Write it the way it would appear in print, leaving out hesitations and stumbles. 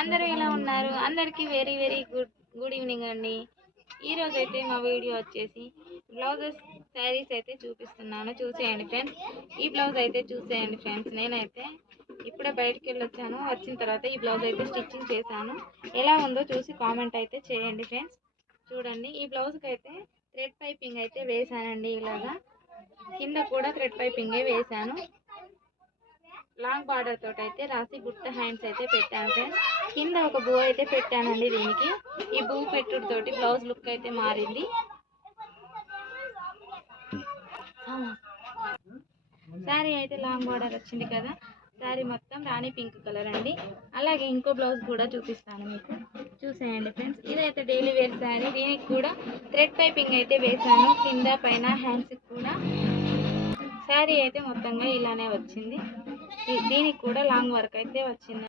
అందరూ ఎలా ఉన్నారు? అందరికీ వెరీ వెరీ గుడ్ ఈవినింగ్ అండి. ఈరోజు అయితే మా వీడియో వచ్చేసి బ్లౌజెస్ శారీస్ అయితే చూపిస్తున్నాను, చూసేయండి ఫ్రెండ్స్. ఈ బ్లౌజ్ అయితే చూసేయండి ఫ్రెండ్స్. నేనైతే ఇప్పుడే బయటికి వెళ్ళొచ్చాను, వచ్చిన తర్వాత ఈ బ్లౌజ్ అయితే స్టిచ్చింగ్ చేశాను. ఎలా ఉందో చూసి కామెంట్ అయితే చేయండి ఫ్రెండ్స్. చూడండి, ఈ బ్లౌజ్కి అయితే థ్రెడ్ పైపింగ్ అయితే వేసానండి. ఇలాగా కింద కూడా థ్రెడ్ పైపింగే వేసాను. లాంగ్ బార్డర్ తోటి అయితే రాసి బుట్ట హ్యాండ్స్ అయితే పెట్టాను ఫ్రెండ్స్. కింద ఒక బూ అయితే పెట్టానండి. దీనికి ఈ బూ పెట్టుడు తోటి బ్లౌజ్ లుక్ అయితే మారింది. శారీ అయితే లాంగ్ బార్డర్ వచ్చింది కదా. శారీ మొత్తం రాణి పింక్ కలర్ అండి. అలాగే ఇంకో బ్లౌజ్ కూడా చూపిస్తాను మీకు, చూసేయండి ఫ్రెండ్స్. ఇదైతే డైలీ వేర్ శారీ. దీనికి కూడా థ్రెడ్ పైపింగ్ అయితే వేసాను, కింద పైన హ్యాండ్స్ కూడా. శారీ అయితే మొత్తంగా ఇలానే వచ్చింది. దీనికి కూడా లాంగ్ వర్క్ అయితే వచ్చింది.